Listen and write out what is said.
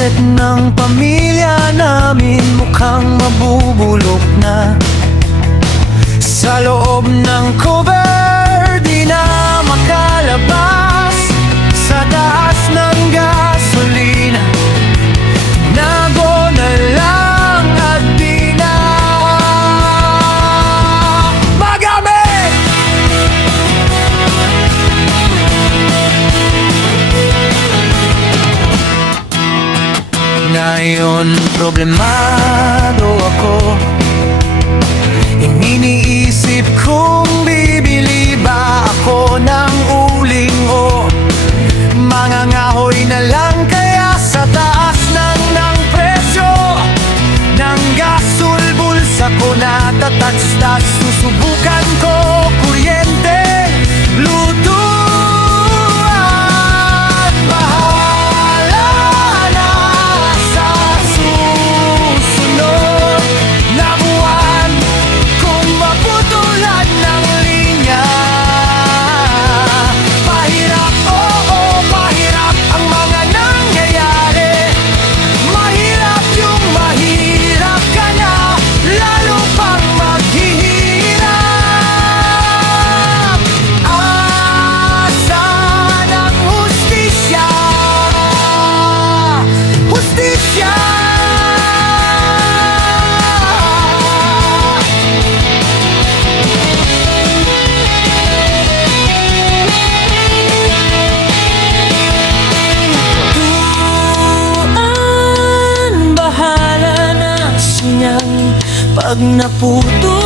asset ng pamilya namin mukhang mabubulok na. Sa loob ng cover, di na makalabas. Sa taas ng gasolina, nago na lang at di na magamit. Ngayon problemado ako, iniisip kung bibili ba ako ng uling o mangangahoy na lang kaya sa taas ng presyo ng gasol. Bulsa ko na tatats-tats, susubukan ko kuryente, lutuan, bahala na sa susunod na buwan kung maputulan ng linya. Mahirap, oo, mahirap ang mga nangyayari. Mahirap yung mahirap ka na, lalo pang maghihirap. Asan ang hustisya? Hustisya! Tuan, bahala na siyang pag naputo